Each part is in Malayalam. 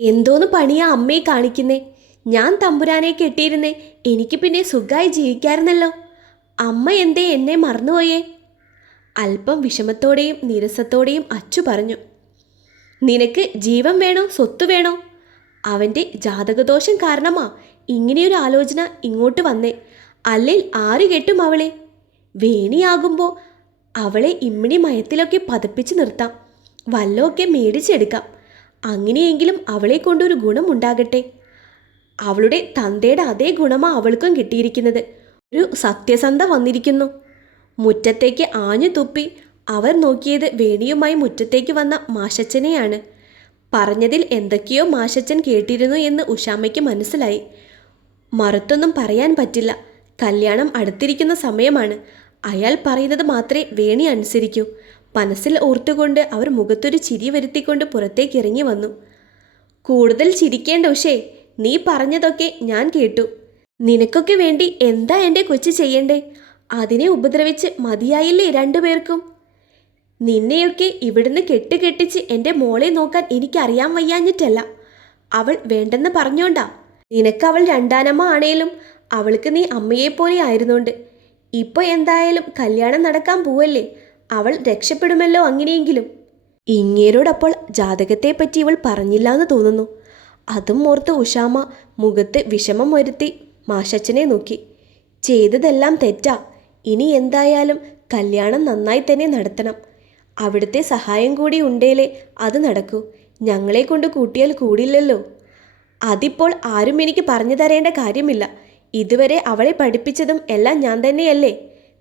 എന്തോന്ന് പണിയാ അമ്മയെ കാണിക്കുന്നേ? ഞാൻ തമ്പുരാനെ കെട്ടിയിരുന്നേ എനിക്ക് പിന്നെ സുഖമായി ജീവിക്കാറുന്നല്ലോ അമ്മ എന്തേ എന്നെ മറന്നുപോയേ? അല്പം വിഷമത്തോടെയും നിരസത്തോടെയും അച്ചു പറഞ്ഞു. നിനക്ക് ജീവൻ വേണോ സ്വത്ത് വേണോ? അവന്റെ ജാതകദോഷം കാരണമാ ഇങ്ങനെയൊരു ആലോചന ഇങ്ങോട്ട് വന്നേ. അല്ലെങ്കിൽ ആര് കെട്ടും അവളെ? വേണിയാകുമ്പോൾ അവളെ ഇമ്മിണി മയത്തിലൊക്കെ പതപ്പിച്ച് നിർത്താം. വല്ലതൊക്കെ മേടിച്ചെടുക്കാം. അങ്ങനെയെങ്കിലും അവളെ കൊണ്ടൊരു ഗുണമുണ്ടാകട്ടെ. അവളുടെ തന്തയുടെ അതേ ഗുണമാ അവൾക്കും കിട്ടിയിരിക്കുന്നത്. ഒരു സത്യസന്ധ വന്നിരിക്കുന്നു. മുറ്റത്തേക്ക് ആഞ്ഞു തുപ്പി അവർ നോക്കിയത് വേണിയുമായി മുറ്റത്തേക്ക് വന്ന മാഷച്ചനെയാണ്. പറഞ്ഞതിൽ എന്തൊക്കെയോ മാഷച്ചൻ കേട്ടിരുന്നു എന്ന് ഉഷാമയ്ക്ക് മനസ്സിലായി. മറുത്തൊന്നും പറയാൻ പറ്റില്ല. കല്യാണം അടുത്തിരിക്കുന്ന സമയമാണ്. അയാൾ പറയുന്നത് മാത്രമേ വേണി അനുസരിക്കൂ. മനസ്സിൽ ഓർത്തുകൊണ്ട് അവർ മുഖത്തൊരു ചിരി വരുത്തിക്കൊണ്ട് പുറത്തേക്ക് ഇറങ്ങി വന്നു. കൂടുതൽ ചിരിക്കേണ്ട ഉഷേ നീ പറഞ്ഞതൊക്കെ ഞാൻ കേട്ടു. നിനക്കൊക്കെ വേണ്ടി എന്താ എന്റെ കൊച്ചു ചെയ്യണ്ടേ? അതിനെ ഉപദ്രവിച്ച് മതിയായില്ലേ രണ്ടുപേർക്കും നിന്നെയൊക്കെ ഇവിടുന്ന് കെട്ടുകെട്ടിച്ച് എന്റെ മോളെ നോക്കാൻ എനിക്കറിയാൻ വയ്യാഞ്ഞിട്ടല്ല. അവൾ വേണ്ടെന്ന് പറഞ്ഞോണ്ടാ. നിനക്കവൾ രണ്ടാനമ്മ ആണേലും അവൾക്ക് നീ അമ്മയെപ്പോലെ ആയിരുന്നോണ്ട്. ഇപ്പോൾ എന്തായാലും കല്യാണം നടക്കാൻ പോവല്ലേ? അവൾ രക്ഷപ്പെടുമല്ലോ അങ്ങനെയെങ്കിലും. ഇങ്ങേരോടപ്പോൾ ജാതകത്തെപ്പറ്റി ഇവൾ പറഞ്ഞില്ല എന്ന് തോന്നുന്നു. അതും ഓർത്ത് ഉഷാമ മുഖത്ത് വിഷമം വരുത്തി മാഷച്ചനെ നോക്കി. ചെയ്തതെല്ലാം തെറ്റാ. ഇനി എന്തായാലും കല്യാണം നന്നായി തന്നെ നടത്തണം. അവിടുത്തെ സഹായം കൂടി ഉണ്ടേലേ അത് നടക്കൂ. ഞങ്ങളെ കൊണ്ട് കൂട്ടിയാൽ കൂടില്ലല്ലോ. അതിപ്പോൾ ആരും എനിക്ക് പറഞ്ഞു തരേണ്ട കാര്യമില്ല. ഇതുവരെ അവളെ പഠിപ്പിച്ചതും എല്ലാം ഞാൻ തന്നെയല്ലേ?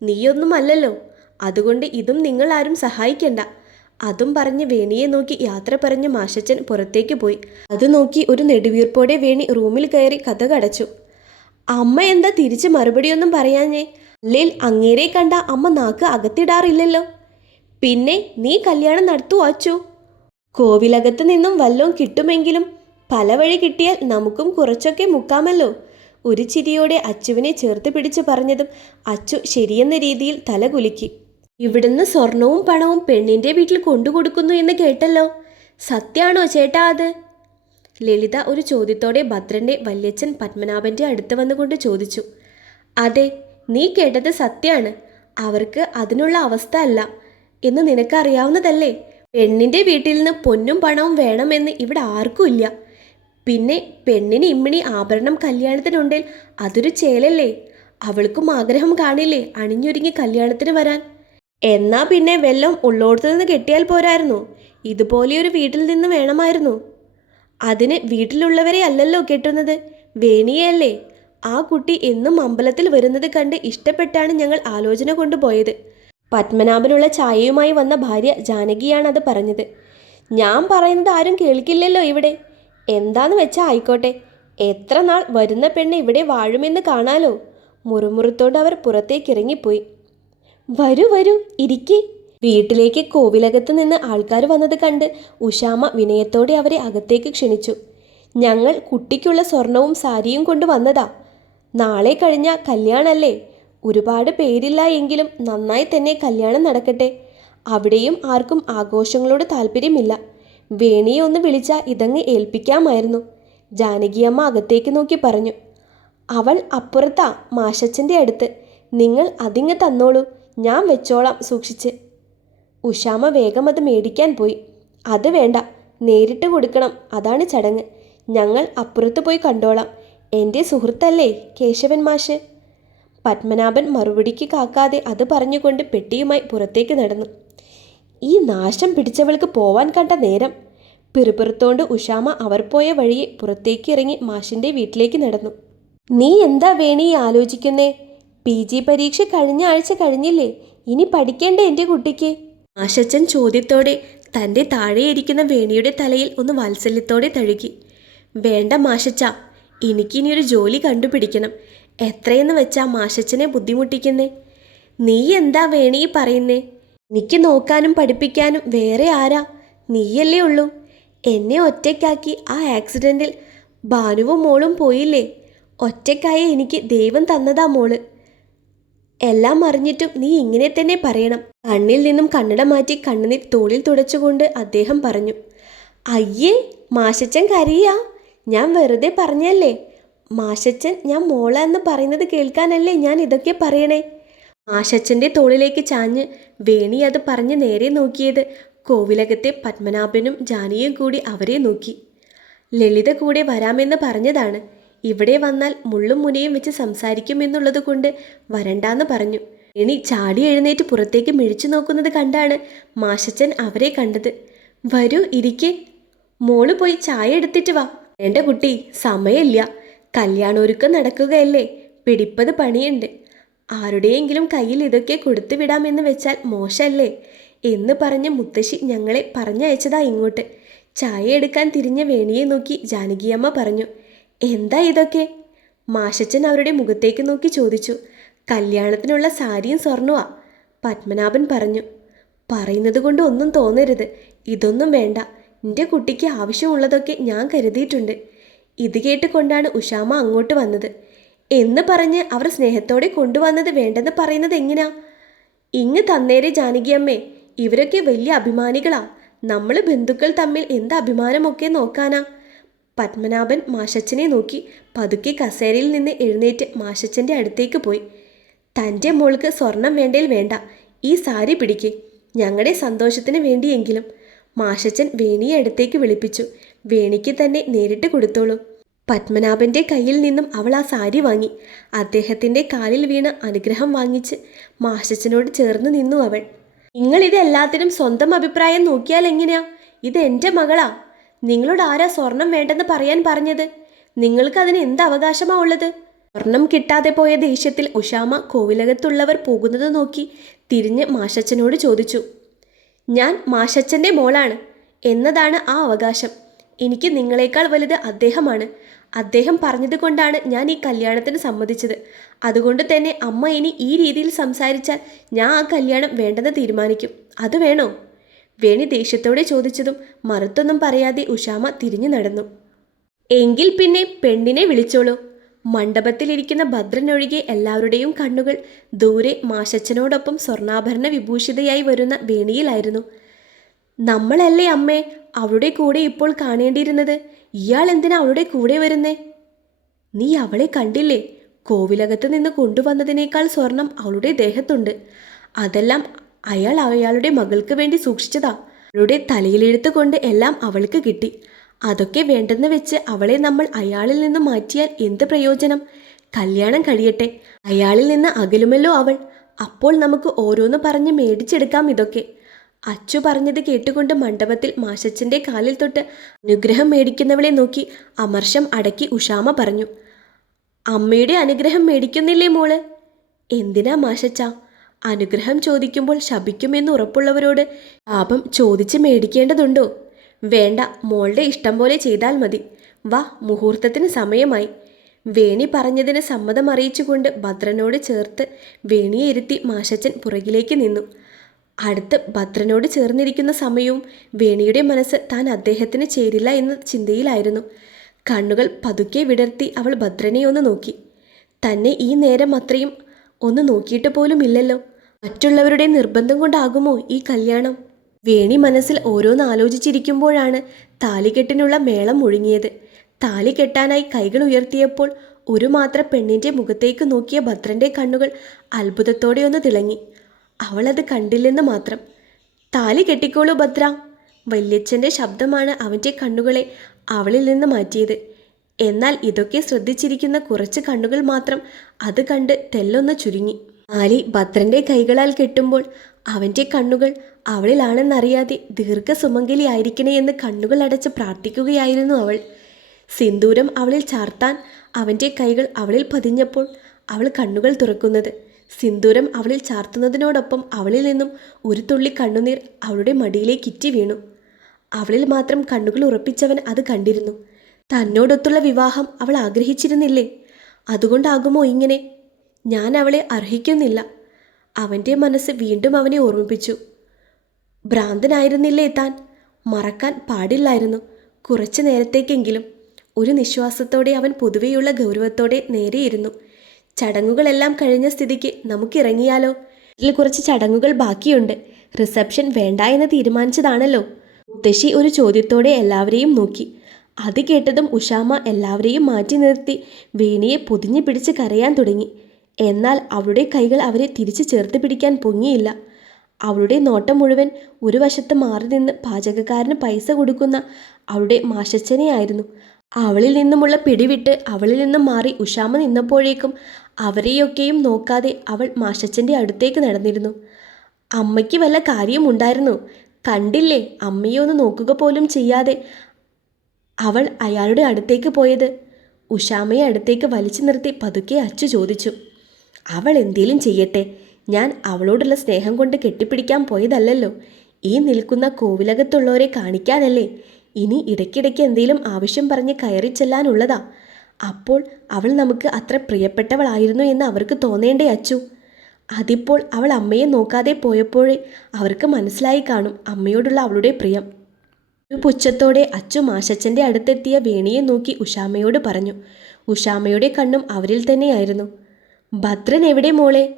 നീയൊന്നും അല്ലല്ലോ. അതുകൊണ്ട് ഇതും നിങ്ങൾ ആരും സഹായിക്കണ്ട. അതും പറഞ്ഞ് വേണിയെ നോക്കി യാത്ര പറഞ്ഞ് മാഷച്ചൻ പുറത്തേക്ക് പോയി. അത് നോക്കി ഒരു നെടുവീർപ്പോടെ വേണി റൂമിൽ കയറി കഥ കടച്ചു. അമ്മ എന്താ തിരിച്ച് മറുപടിയൊന്നും പറയാഞ്ഞേ? അല്ലേൽ അങ്ങേരെ കണ്ട അമ്മ നാക്ക് അകത്തിടാറില്ലല്ലോ. പിന്നെ നീ കല്യാണം നടത്തു അച്ചു. കോവിലകത്ത് നിന്നും വല്ലോം കിട്ടുമെങ്കിലും പല വഴി കിട്ടിയാൽ നമുക്കും കുറച്ചൊക്കെ മുക്കാമല്ലോ. ഒരു ചിരിയോടെ അച്ചുവിനെ ചേർത്ത് പിടിച്ച് പറഞ്ഞതും അച്ചു ശരിയെന്ന രീതിയിൽ തല കുലുക്കി. ഇവിടുന്ന് സ്വർണവും പണവും പെണ്ണിന്റെ വീട്ടിൽ കൊണ്ടുകൊടുക്കുന്നു എന്ന് കേട്ടല്ലോ. സത്യാണോ ചേട്ടാ അത്? ലളിത ഒരു ചോദ്യത്തോടെ ഭദ്രന്റെ വല്യച്ഛൻ പത്മനാഭന്റെ അടുത്ത് വന്നുകൊണ്ട് ചോദിച്ചു. അതെ നീ കേട്ടത് സത്യമാണ് അവർക്ക് അതിനുള്ള അവസ്ഥ അല്ല. എന്ന് നിനക്കറിയാവുന്നതല്ലേ? പെണ്ണിന്റെ വീട്ടിൽ നിന്ന് പൊന്നും പണവും വേണമെന്ന് ഇവിടെ ആർക്കുമില്ല പിന്നെ പെണ്ണിന് ഇമ്മിണി ആഭരണം കല്യാണത്തിനുണ്ടെങ്കിൽ അതൊരു ചേലല്ലേ? അവൾക്കും ആഗ്രഹം കാണില്ലേ അണിഞ്ഞൊരുങ്ങി കല്യാണത്തിന് വരാൻ? എന്നാ പിന്നെ വെല്ലം ഉള്ളോടത്തു നിന്ന് കെട്ടിയാൽ പോരായിരുന്നു. ഇതുപോലെയൊരു വീട്ടിൽ നിന്ന് വേണമായിരുന്നു. അതിന് വീട്ടിലുള്ളവരെ അല്ലല്ലോ കെട്ടുന്നത്. വേണിയല്ലേ. ആ കുട്ടി എന്നും അമ്പലത്തിൽ വരുന്നത് കണ്ട് ഇഷ്ടപ്പെട്ടാണ് ഞങ്ങൾ ആലോചന കൊണ്ടുപോയത്. പത്മനാഭനുള്ള ചായയുമായി വന്ന ഭാര്യ ജാനകിയാണ് അത് പറഞ്ഞത്. ഞാൻ പറയുന്നത് ആരും കേൾക്കില്ലല്ലോ ഇവിടെ. എന്താന്ന് വെച്ചാൽ ആയിക്കോട്ടെ. എത്ര നാൾ വരുന്ന പെണ്ണ് ഇവിടെ വാഴുമെന്ന് കാണാലോ. മുറുമുറുത്തോണ്ട് അവർ പുറത്തേക്ക് ഇറങ്ങിപ്പോയി. വരൂ വരൂ ഇരിക്കേ. വീട്ടിലേക്ക് കോവിലകത്ത് നിന്ന് ആൾക്കാർ വന്നത് കണ്ട് ഉഷാമ വിനയത്തോടെ അവരെ അകത്തേക്ക് ക്ഷണിച്ചു. ഞങ്ങൾ കുട്ടിക്കുള്ള സ്വർണവും സാരിയും കൊണ്ട് വന്നതാ. നാളെ കഴിഞ്ഞ കല്യാണല്ലേ. ഒരുപാട് പേരില്ല എങ്കിലും നന്നായി തന്നെ കല്യാണം നടക്കട്ടെ. അവിടെയും ആർക്കും ആഘോഷങ്ങളോട് താല്പര്യമില്ല. വേണിയെ ഒന്ന് വിളിച്ചാൽ ഇതങ്ങ് ഏൽപ്പിക്കാമായിരുന്നു. ജാനകിയമ്മ അകത്തേക്ക് നോക്കി പറഞ്ഞു. അവൾ അപ്പുറത്താ മാഷച്ചന്റെ അടുത്ത്. നിങ്ങൾ അതിങ്ങ് തന്നോളൂ. ഞാൻ വെച്ചോളാം സൂക്ഷിച്ച്. ഉഷാമ വേഗം അത് മേടിക്കാൻ പോയി. അത് വേണ്ട നേരിട്ട് കൊടുക്കണം അതാണ് ചടങ്ങ്. ഞങ്ങൾ അപ്പുറത്ത് പോയി കണ്ടോളാം. എന്റെ സുഹൃത്തല്ലേ കേശവൻ മാഷ്? പത്മനാഭൻ മറുപടിക്ക് കാക്കാതെ അത് പറഞ്ഞുകൊണ്ട് പെട്ടിയുമായി പുറത്തേക്ക് നടന്നു. ഈ നാശം പിടിച്ചവൾക്ക് പോവാൻ കണ്ട നേരം പിറുപിറുത്തോണ്ട് ഉഷാമ അവർ പോയ വഴിയെ പുറത്തേക്ക് ഇറങ്ങി മാഷിന്റെ വീട്ടിലേക്ക് നടന്നു. നീ എന്താ വേണി ആലോചിക്കുന്നേ? പി ജി പരീക്ഷ കഴിഞ്ഞ ആഴ്ച കഴിഞ്ഞില്ലേ? ഇനി പഠിക്കേണ്ട എന്റെ കുട്ടിക്ക്? ആശച്ചൻ ചോദ്യത്തോടെ തന്റെ താഴെയിരിക്കുന്ന വേണിയുടെ തലയിൽ ഒന്ന് വാത്സല്യത്തോടെ തഴുകി. വേണ്ട മാഷച്ച എനിക്കിനി ഒരു ജോലി കണ്ടുപിടിക്കണം. എത്രയെന്ന് വെച്ചാ മാഷച്ചനെ ബുദ്ധിമുട്ടിക്കുന്നേ. നീ എന്താ വേണി പറയുന്നേ? എനിക്ക് നോക്കാനും പഠിപ്പിക്കാനും വേറെ ആരാ? നീയല്ലേ ഉള്ളൂ. എന്നെ ഒറ്റയ്ക്കാക്കി ആ ആക്സിഡന്റിൽ ഭാനുവും മോളും പോയില്ലേ? ഒറ്റയ്ക്കായ എനിക്ക് ദൈവം തന്നതാ മോൾ. എല്ലാം അറിഞ്ഞിട്ടും നീ ഇങ്ങനെ തന്നെ പറയണം. കണ്ണിൽ നിന്നും കണ്ണട മാറ്റി കണ്ണുനീർ തോളിൽ തുടച്ചുകൊണ്ട് അദ്ദേഹം പറഞ്ഞു അയ്യേ മാഷച്ചൻ കരിയ. ഞാൻ വെറുതെ പറഞ്ഞല്ലേ? മാഷച്ചൻ ഞാൻ മോള എന്ന് പറയുന്നത് കേൾക്കാനല്ലേ ഞാൻ ഇതൊക്കെ പറയണേ? മാഷച്ചന്റെ തോളിലേക്ക് ചാഞ്ഞ് വേണി അത് പറഞ്ഞ് നേരെ നോക്കിയത് കോവിലകത്തെ പത്മനാഭനും ജാനിയും കൂടി അവരെ നോക്കി. ലളിത കൂടെ വരാമെന്ന് പറഞ്ഞതാണ്. ഇവിടെ വന്നാൽ മുള്ളും മുനയും വെച്ച് സംസാരിക്കുമെന്നുള്ളത് കൊണ്ട് വരണ്ടാന്ന് പറഞ്ഞു. ഇനി ചാടി എഴുന്നേറ്റ് പുറത്തേക്ക് മിഴിച്ചു നോക്കുന്നത് കണ്ടാണ് മാഷച്ചൻ അവരെ കണ്ടത്. വരൂ ഇരിക്കെ. മോൾ പോയി ചായ എടുത്തിട്ട് വാ. എന്റെ കുട്ടി സമയമില്ല. കല്യാണൊരുക്കം നടക്കുകയല്ലേ? പിടിപ്പത് പണിയുണ്ട്. ആരുടെയെങ്കിലും കയ്യിൽ ഇതൊക്കെ കൊടുത്തു വിടാമെന്ന് വെച്ചാൽ മോശമല്ലേ എന്ന് പറഞ്ഞ് മുത്തശ്ശി ഞങ്ങളെ പറഞ്ഞയച്ചതാ ഇങ്ങോട്ട്. ചായ എടുക്കാൻ തിരിഞ്ഞ വേണിയെ നോക്കി ജാനകിയമ്മ പറഞ്ഞു. എന്താ ഇതൊക്കെ? മാഷച്ചൻ അവരുടെ മുഖത്തേക്ക് നോക്കി ചോദിച്ചു. കല്യാണത്തിനുള്ള സാരിയും സ്വർണമാ പത്മനാഭൻ പറഞ്ഞു. പറയുന്നത് കൊണ്ട് ഒന്നും തോന്നരുത് ഇതൊന്നും വേണ്ട. എന്റെ കുട്ടിക്ക് ആവശ്യമുള്ളതൊക്കെ ഞാൻ കരുതിയിട്ടുണ്ട്. ഇത് കേട്ടുകൊണ്ടാണ് ഉഷാമ അങ്ങോട്ട് വന്നത്. എന്ന് പറഞ്ഞ് അവർ സ്നേഹത്തോടെ കൊണ്ടുവന്നത് വേണ്ടെന്ന് പറയുന്നത് എങ്ങനാ? ഇങ്ങ് തന്നേരെ ജാനകിയമ്മേ ഇവരൊക്കെ വലിയ അഭിമാനികളാ. നമ്മൾ ബന്ധുക്കൾ തമ്മിൽ എന്ത് അഭിമാനമൊക്കെ നോക്കാനാ? പത്മനാഭൻ മാഷച്ചനെ നോക്കി പതുക്കെ കസേരയിൽ നിന്ന് എഴുന്നേറ്റ് മാഷച്ചന്റെ അടുത്തേക്ക് പോയി. തന്റെ മോൾക്ക് സ്വർണം വേണ്ടേൽ വേണ്ട. ഈ സാരി പിടിക്ക്. ഞങ്ങളുടെ സന്തോഷത്തിന് വേണ്ടിയെങ്കിലും. മാഷച്ചൻ വേണിയെ അടുത്തേക്ക് വിളിപ്പിച്ചു. വേണിക്ക് തന്നെ നേരിട്ട് കൊടുത്തോളൂ. പത്മനാഭന്റെ കയ്യിൽ നിന്നും അവൾ ആ സാരി വാങ്ങി. അദ്ദേഹത്തിന്റെ കാലിൽ വീണ് അനുഗ്രഹം വാങ്ങിച്ച് മാഷച്ചനോട് ചേർന്ന് നിന്നു അവൾ. നിങ്ങൾ എല്ലാത്തിനും സ്വന്തം അഭിപ്രായം നോക്കിയാൽ എങ്ങനെയാ? ഇത് എന്റെ മകളാ. നിങ്ങളോട് ആരാ സ്വർണം വേണ്ടെന്ന് പറയാൻ പറഞ്ഞത്? നിങ്ങൾക്ക് അതിന് എന്ത് അവകാശമാ ഉള്ളത്? സ്വർണം കിട്ടാതെ പോയ ദേഷ്യത്തിൽ ഉഷാമ കോവിലകത്തുള്ളവർ പോകുന്നത് നോക്കി തിരിഞ്ഞ് മാഷച്ചനോട് ചോദിച്ചു. ഞാൻ മാഷച്ചന്റെ മോളാണ്. എന്നതാണ് ആ അവകാശം. എനിക്ക് നിങ്ങളെക്കാൾ വലുത് അദ്ദേഹമാണ്. അദ്ദേഹം പറഞ്ഞത് കൊണ്ടാണ് ഞാൻ ഈ കല്യാണത്തിന് സമ്മതിച്ചത്. അതുകൊണ്ട് തന്നെ അമ്മ ഇനി ഈ രീതിയിൽ സംസാരിച്ചാൽ ഞാൻ ആ കല്യാണം വേണ്ടെന്ന് തീരുമാനിക്കും. അത് വേണോ? വേണി ദേഷ്യത്തോടെ ചോദിച്ചതും മറുത്തൊന്നും പറയാതെ ഉഷാമ തിരിഞ്ഞു നടന്നു. എങ്കിൽ പിന്നെ പെണ്ണിനെ വിളിച്ചോളൂ. മണ്ഡപത്തിലിരിക്കുന്ന ഭദ്രനൊഴികെ എല്ലാവരുടെയും കണ്ണുകൾ ദൂരെ മാഷച്ചനോടൊപ്പം സ്വർണാഭരണ വിഭൂഷിതയായി വരുന്ന വേണിയിലായിരുന്നു. നമ്മളല്ലേ അമ്മേ അവളുടെ കൂടെ ഇപ്പോൾ കാണേണ്ടിയിരുന്നത്? ഇയാൾ എന്തിനാ അവളുടെ കൂടെ വരുന്നേ? നീ അവളെ കണ്ടില്ലേ? കോവിലകത്ത് നിന്ന് കൊണ്ടുവന്നതിനേക്കാൾ സ്വർണം അവളുടെ ദേഹത്തുണ്ട്. അതെല്ലാം അയാൾ അയാളുടെ മകൾക്ക് വേണ്ടി സൂക്ഷിച്ചതാ. അവളുടെ തലയിലെഴുത്ത് കൊണ്ട് എല്ലാം അവൾക്ക് കിട്ടി. അതൊക്കെ വേണ്ടെന്ന് വെച്ച് അവളെ നമ്മൾ അയാളിൽ നിന്ന് മാറ്റിയാൽ എന്ത് പ്രയോജനം? കല്യാണം കഴിയട്ടെ. അയാളിൽ നിന്ന് അകലുമല്ലോ അവൾ. അപ്പോൾ നമുക്ക് ഓരോന്ന് പറഞ്ഞ് മേടിച്ചെടുക്കാം ഇതൊക്കെ. അച്ചു പറഞ്ഞത് കേട്ടുകൊണ്ട് മണ്ഡപത്തിൽ മാഷച്ചന്റെ കാലിൽ തൊട്ട് അനുഗ്രഹം മേടിക്കുന്നവളെ നോക്കി അമർഷം അടക്കി ഉഷാമ പറഞ്ഞു. അമ്മയുടെ അനുഗ്രഹം മേടിക്കുന്നില്ലേ മോൾ? എന്തിനാ മാഷച്ച? അനുഗ്രഹം ചോദിക്കുമ്പോൾ ശപിക്കുമെന്ന് ഉറപ്പുള്ളവരോട് പാപം ചോദിച്ച് മേടിക്കേണ്ടതുണ്ടോ? വേണ്ട മോളുടെ ഇഷ്ടം പോലെ ചെയ്താൽ മതി. വാ മുഹൂർത്തത്തിന് സമയമായി. വേണി പറഞ്ഞതിന് സമ്മതം അറിയിച്ചുകൊണ്ട് ഭദ്രനോട് ചേർത്ത് വേണിയെ ഇരുത്തി മാഷച്ചൻ പുറകിലേക്ക് നിന്നു. അടുത്ത് ഭദ്രനോട് ചേർന്നിരിക്കുന്ന സമയവും വേണിയുടെ മനസ്സ് താൻ അദ്ദേഹത്തിന് ചേരില്ല എന്ന ചിന്തയിലായിരുന്നു. കണ്ണുകൾ പതുക്കെ വിടർത്തി അവൾ ഭദ്രനെ ഒന്ന് നോക്കി. തന്നെ ഈ നേരം അത്രയും ഒന്ന് നോക്കിയിട്ട് പോലും ഇല്ലല്ലോ. മറ്റുള്ളവരുടെ നിർബന്ധം കൊണ്ടാകുമോ ഈ കല്യാണം? വേണി മനസ്സിൽ ഓരോന്ന് ആലോചിച്ചിരിക്കുമ്പോഴാണ് താലികെട്ടിനുള്ള മേളം മുഴുങ്ങിയത് താലി കെട്ടാനായി കൈകൾ ഉയർത്തിയപ്പോൾ ഒരു മാത്രം പെണ്ണിന്റെ മുഖത്തേക്ക് നോക്കിയ ഭദ്രന്റെ കണ്ണുകൾ അത്ഭുതത്തോടെ ഒന്ന് തിളങ്ങി. അവളത് കണ്ടില്ലെന്ന് മാത്രം. താലി കെട്ടിക്കോളൂ ഭദ്ര. വല്യച്ഛന്റെ ശബ്ദമാണ് അവന്റെ കണ്ണുകളെ അവളിൽ നിന്ന് മാറ്റിയത്. എന്നാൽ ഇതൊക്കെ ശ്രദ്ധിച്ചിരിക്കുന്ന കുറച്ച് കണ്ണുകൾ മാത്രം അത് കണ്ട് തെല്ലൊന്ന് ചുരുങ്ങി. ആലി ഭദ്രന്റെ കൈകളാൽ കെട്ടുമ്പോൾ അവന്റെ കണ്ണുകൾ അവളിലാണെന്നറിയാതെ ദീർഘസുമംഗലി ആയിരിക്കണേ എന്ന് കണ്ണുകൾ അടച്ച് പ്രാർത്ഥിക്കുകയായിരുന്നു അവൾ. സിന്ദൂരം അവളിൽ ചാർത്താൻ അവന്റെ കൈകൾ അവളിൽ പതിഞ്ഞപ്പോൾ അവൾ കണ്ണുകൾ തുറക്കുന്നത്. സിന്ദൂരം അവളിൽ ചാർത്തുന്നതിനോടൊപ്പം അവളിൽ നിന്നും ഒരു തുള്ളി കണ്ണുനീർ അവളുടെ മടിയിലേക്ക് ഇറ്റി വീണു. അവളിൽ മാത്രം കണ്ണുകൾ ഉറപ്പിച്ചവൻ അത് കണ്ടിരുന്നു. തന്നോടൊത്തുള്ള വിവാഹം അവൾ ആഗ്രഹിച്ചിരുന്നില്ലേ? അതുകൊണ്ടാകുമോ ഇങ്ങനെ? ഞാൻ അവളെ അർഹിക്കുന്നില്ല. അവന്റെ മനസ്സ് വീണ്ടും അവനെ ഓർമ്മിപ്പിച്ചു. ഭ്രാന്തനായിരുന്നില്ലേ താൻ? മറക്കാൻ പാടില്ലായിരുന്നു. കുറച്ചു നേരത്തേക്കെങ്കിലും. ഒരു നിശ്വാസത്തോടെ അവൻ പൊതുവെയുള്ള ഗൗരവത്തോടെ നേരെയിരുന്നു. ചടങ്ങുകളെല്ലാം കഴിഞ്ഞ സ്ഥിതിക്ക് നമുക്കിറങ്ങിയാലോ? ഇതിൽ കുറച്ച് ചടങ്ങുകൾ ബാക്കിയുണ്ട്. റിസപ്ഷൻ വേണ്ട എന്ന് തീരുമാനിച്ചതാണല്ലോ. മുത്തശ്ശി ഒരു ചോദ്യത്തോടെ എല്ലാവരെയും നോക്കി. അത് കേട്ടതും ഉഷാമ എല്ലാവരെയും മാറ്റി നിർത്തി. വേണിയെ പൊതിഞ്ഞു പിടിച്ച് കരയാൻ തുടങ്ങി. എന്നാൽ അവളുടെ കൈകൾ അവരെ തിരിച്ചു ചേർത്ത് പിടിക്കാൻ പൊങ്ങിയില്ല. അവളുടെ നോട്ടം മുഴുവൻ ഒരു വശത്ത് മാറി നിന്ന് പാചകക്കാരന് പൈസ കൊടുക്കുന്ന അവളുടെ മാഷച്ചനെയായിരുന്നു അവളിൽ നിന്നുമുള്ള പിടിവിട്ട് അവളിൽ നിന്നും മാറി ഉഷാമ നിന്നപ്പോഴേക്കും അവരെയൊക്കെയും നോക്കാതെ അവൾ മാഷച്ചന്റെ അടുത്തേക്ക് നടന്നിരുന്നു. അമ്മയ്ക്ക് വല്ല കാര്യമുണ്ടായിരുന്നു? കണ്ടില്ലേ? അമ്മയെ ഒന്ന് നോക്കുക പോലും ചെയ്യാതെ അവൾ അയാളുടെ അടുത്തേക്ക് പോയത്. ഉഷാമയെ അടുത്തേക്ക് വലിച്ചു നിർത്തി പതുക്കെ അച്ചു ചോദിച്ചു അവൾ എന്തേലും ചെയ്യട്ടെ? ഞാൻ അവളോടുള്ള സ്നേഹം കൊണ്ട് കെട്ടിപ്പിടിക്കാൻ പോയതല്ലല്ലോ. ഈ നിൽക്കുന്ന കോവിലകത്തുള്ളവരെ കാണിക്കാനല്ലേ? ഇനി ഇടയ്ക്കിടയ്ക്ക് എന്തേലും ആവശ്യം പറഞ്ഞ് കയറി ചെല്ലാനുള്ളതാ. അപ്പോൾ അവൾ നമുക്ക് അത്ര പ്രിയപ്പെട്ടവളായിരുന്നു എന്ന് അവർക്ക് തോന്നേണ്ടേ അച്ചു. അതിപ്പോൾ അവൾ അമ്മയെ നോക്കാതെ പോയപ്പോഴേ അവർക്ക് മനസ്സിലായി കാണും അമ്മയോടുള്ള അവളുടെ പ്രിയം. പുച്ഛത്തോടെ അച്ചു മാഷച്ചന്റെ അടുത്തെത്തിയ വേണിയെ നോക്കി ഉഷാമയോട് പറഞ്ഞു ഉഷാമയുടെ കണ്ണും അവരിൽ തന്നെയായിരുന്നു. ഭദ്രൻ എവിടെ മോളെ?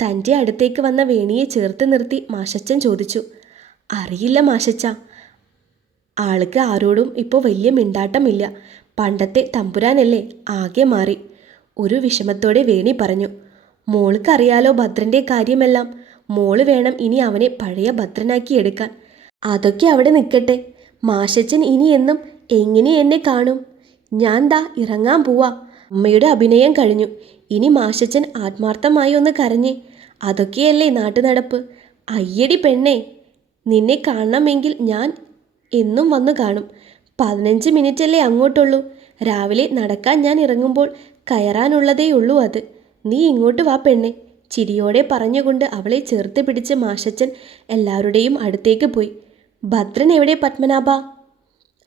തന്റെ അടുത്തേക്ക് വന്ന വേണിയെ ചേർത്ത് നിർത്തി മാഷച്ചൻ ചോദിച്ചു അറിയില്ല മാഷച്ച ആൾക്ക് ആരോടും ഇപ്പോൾ വലിയ മിണ്ടാട്ടമില്ല. പണ്ടത്തെ തമ്പുരാനല്ലേ ആകെ മാറി. ഒരു വിഷമത്തോടെ വേണി പറഞ്ഞു മോൾക്കറിയാലോ ഭദ്രന്റെ കാര്യമെല്ലാം. മോൾ വേണം ഇനി അവനെ പഴയ ഭദ്രനാക്കി എടുക്കാൻ. അതൊക്കെ അവിടെ നിൽക്കട്ടെ. മാഷച്ചൻ ഇനി എന്നും എങ്ങനെ എന്നെ കാണും? ഞാൻ ദാ ഇറങ്ങാൻ പോവാ. അമ്മയുടെ അഭിനയം കഴിഞ്ഞു. ഇനി മാഷച്ചൻ ആത്മാർത്ഥമായി ഒന്ന് കരഞ്ഞേ അതൊക്കെയല്ലേ നാട്ടു നടപ്പ് അയ്യടി പെണ്ണേ നിന്നെ കാണണമെങ്കിൽ ഞാൻ എന്നും വന്നു കാണും. പതിനഞ്ച് മിനിറ്റല്ലേ അങ്ങോട്ടുള്ളൂ. രാവിലെ നടക്കാൻ ഞാൻ ഇറങ്ങുമ്പോൾ കയറാനുള്ളതേയുള്ളൂ അത്. നീ ഇങ്ങോട്ട് വാ പെണ്ണെ. ചിരിയോടെ പറഞ്ഞുകൊണ്ട് അവളെ ചേർത്ത് പിടിച്ച് മാഷച്ചൻ എല്ലാവരുടെയും അടുത്തേക്ക് പോയി. ഭദ്രൻ എവിടെ പത്മനാഭ?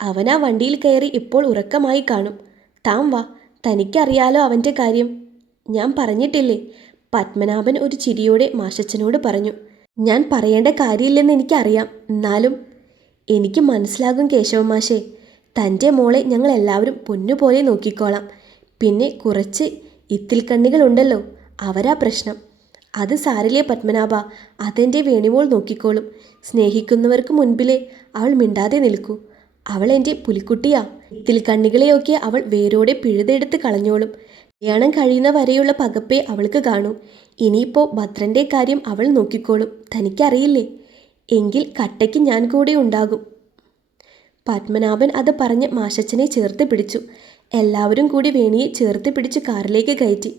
അവൻ ആ വണ്ടിയിൽ കയറി ഇപ്പോൾ ഉറക്കമായി കാണും. താൻ വാ തനിക്കറിയാലോ അവന്റെ കാര്യം. ഞാൻ പറഞ്ഞിട്ടില്ലേ? പത്മനാഭൻ ഒരു ചിരിയോടെ മാഷച്ചനോട് പറഞ്ഞു. ഞാൻ പറയേണ്ട കാര്യമില്ലെന്ന് എനിക്കറിയാം. എന്നാലും എനിക്ക് മനസ്സിലാകും കേശവമാഷേ തന്റെ മോളെ ഞങ്ങൾ എല്ലാവരും പൊന്നുപോലെ നോക്കിക്കോളാം. പിന്നെ കുറച്ച് ഇത്തിൽ കണ്ണികളുണ്ടല്ലോ അവരാ പ്രശ്നം. അത് സാരില്ലേ പത്മനാഭ അതെന്റെ വേണിമോൾ നോക്കിക്കോളും. സ്നേഹിക്കുന്നവർക്ക് മുൻപിലേ അവൾ മിണ്ടാതെ നിൽക്കൂ. അവൾ എന്റെ പുലിക്കുട്ടിയാ. ഇത്തിൽ കണ്ണികളെയൊക്കെ അവൾ വേരോടെ പിഴുതെടുത്ത് കളഞ്ഞോളും. കല്യാണം കഴിയുന്ന വരെയുള്ള പകപ്പേ അവൾക്ക് കാണൂ. ഇനിയിപ്പോൾ ഭദ്രന്റെ കാര്യം അവൾ നോക്കിക്കോളും. തനിക്കറിയില്ലേ? എങ്കിൽ കട്ടയ്ക്ക് ഞാൻ കൂടെ ഉണ്ടാകും. പത്മനാഭൻ അത് പറഞ്ഞ് മാഷച്ചനെ ചേർത്ത് പിടിച്ചു. എല്ലാവരും കൂടി വേണിയെ ചേർത്ത് പിടിച്ച് കാറിലേക്ക് കയറ്റി.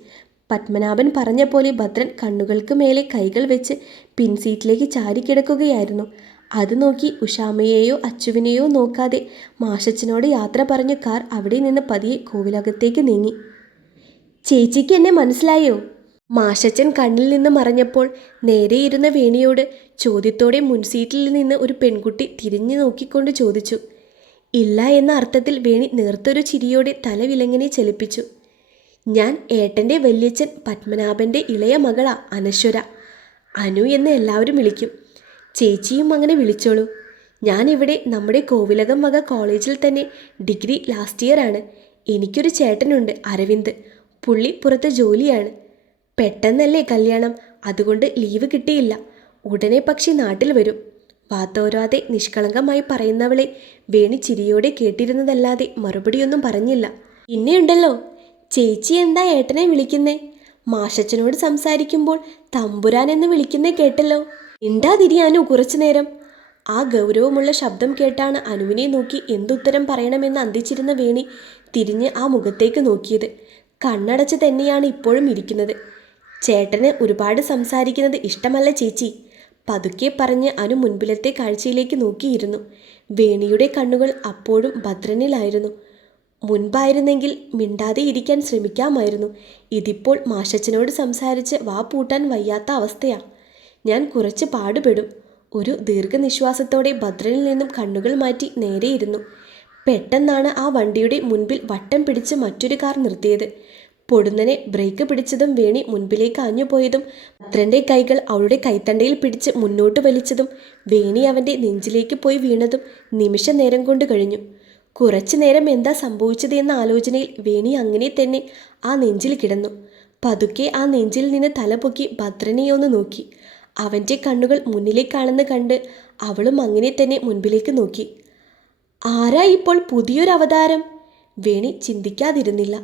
പത്മനാഭൻ പറഞ്ഞ പോലെ ഭദ്രൻ കണ്ണുകൾക്ക് മേലെ കൈകൾ വെച്ച് പിൻസീറ്റിലേക്ക് ചാരിക്കിടക്കുകയായിരുന്നു അത് നോക്കി ഉഷാമയെയോ അച്ചുവിനെയോ നോക്കാതെ മാഷച്ചനോട് യാത്ര പറഞ്ഞു കാർ അവിടെ നിന്ന് പതിയെ കോവിലകത്തേക്ക് നീങ്ങി. ചേച്ചിക്ക് എന്നെ മനസ്സിലായോ? മാഷച്ചൻ കണ്ണിൽ നിന്ന് മറഞ്ഞപ്പോൾ നേരെ ഇരുന്ന വേണിയോട് ചോദ്യത്തോടെ മുൻസീറ്റിൽ നിന്ന് ഒരു പെൺകുട്ടി തിരിഞ്ഞു നോക്കിക്കൊണ്ട് ചോദിച്ചു. ഇല്ല എന്ന അർത്ഥത്തിൽ വേണി നേർത്തൊരു ചിരിയോടെ തല വിലങ്ങനെ ചലിപ്പിച്ചു. ഞാൻ ഏട്ടന്റെ വല്യച്ഛൻ പത്മനാഭന്റെ ഇളയ മകളാ അനശ്വര. അനു എന്ന് എല്ലാവരും വിളിക്കും. ചേച്ചിയും അങ്ങനെ വിളിച്ചോളൂ. ഞാനിവിടെ നമ്മുടെ കോവിലകം വക കോളേജിൽ തന്നെ ഡിഗ്രി ലാസ്റ്റ് ഇയർ ആണ്. എനിക്കൊരു ചേട്ടനുണ്ട് അരവിന്ദ്. പുള്ളി പുറത്ത് ജോലിയാണ്. പെട്ടെന്നല്ലേ കല്യാണം. അതുകൊണ്ട് ലീവ് കിട്ടിയില്ല. ഉടനെ പക്ഷി നാട്ടിൽ വരും. വാത്തോരാതെ നിഷ്കളങ്കമായി പറയുന്നവളെ വേണി ചിരിയോടെ കേട്ടിരുന്നതല്ലാതെ മറുപടിയൊന്നും പറഞ്ഞില്ല. പിന്നെയുണ്ടല്ലോ ചേച്ചി എന്താ ഏട്ടനെ വിളിക്കുന്നേ? മാഷച്ചനോട് സംസാരിക്കുമ്പോൾ തമ്പുരാൻ എന്ന് വിളിക്കുന്നേ കേട്ടല്ലോ. ഉണ്ടാതിരിയാനു കുറച്ചു നേരം. ആ ഗൗരവമുള്ള ശബ്ദം കേട്ടാണ് അനുവിനെ നോക്കി എന്തുത്തരം പറയണമെന്ന് അന്തിച്ചിരുന്ന വേണി തിരിഞ്ഞ് ആ മുഖത്തേക്ക് നോക്കിയത്. കണ്ണടച്ച് തന്നെയാണ് ഇപ്പോഴും ഇരിക്കുന്നത്. ചേട്ടന് ഒരുപാട് സംസാരിക്കുന്നത് ഇഷ്ടമല്ല ചേച്ചി. പതുക്കെ പറഞ്ഞ് അനു മുൻപിലത്തെ കാഴ്ചയിലേക്ക് നോക്കിയിരുന്നു. വേണിയുടെ കണ്ണുകൾ അപ്പോഴും ഭദ്രനിലായിരുന്നു. മുൻപായിരുന്നെങ്കിൽ മിണ്ടാതെ ഇരിക്കാൻ ശ്രമിക്കാമായിരുന്നു. ഇതിപ്പോൾ മാഷച്ചനോട് സംസാരിച്ച് വാ പൂട്ടാൻ വയ്യാത്ത അവസ്ഥയാ. ഞാൻ കുറച്ച് പാടുപെടും. ഒരു ദീർഘനിശ്വാസത്തോടെ ഭദ്രനിൽ നിന്നും കണ്ണുകൾ മാറ്റി നേരെയിരുന്നു പെട്ടെന്നാണ് ആ വണ്ടിയുടെ മുൻപിൽ വട്ടം പിടിച്ച് മറ്റൊരു കാർ നിർത്തിയത്. പൊടുന്നനെ ബ്രേക്ക് പിടിച്ചതും വേണി മുൻപിലേക്ക് ആഞ്ഞുപോയതും ഭദ്രന്റെ കൈകൾ അവളുടെ കൈത്തണ്ടയിൽ പിടിച്ച് മുന്നോട്ട് വലിച്ചതും വേണി അവന്റെ നെഞ്ചിലേക്ക് പോയി വീണതും നിമിഷ നേരം കൊണ്ട് കഴിഞ്ഞു. കുറച്ചു നേരം എന്താ സംഭവിച്ചത് എന്ന ആലോചനയിൽ വേണി അങ്ങനെ തന്നെ ആ നെഞ്ചിൽ കിടന്നു. പതുക്കെ ആ നെഞ്ചിൽ നിന്ന് തലപൊക്കി ഭദ്രനെ ഒന്ന് നോക്കി. അവന്റെ കണ്ണുകൾ മുന്നിലേക്കാണെന്ന് കണ്ട് അവളും അങ്ങനെ തന്നെ മുൻപിലേക്ക് നോക്കി. ആരാ ഇപ്പോൾ പുതിയൊരു അവതാരം വേണി ചിന്തിക്കാതിരുന്നില്ല.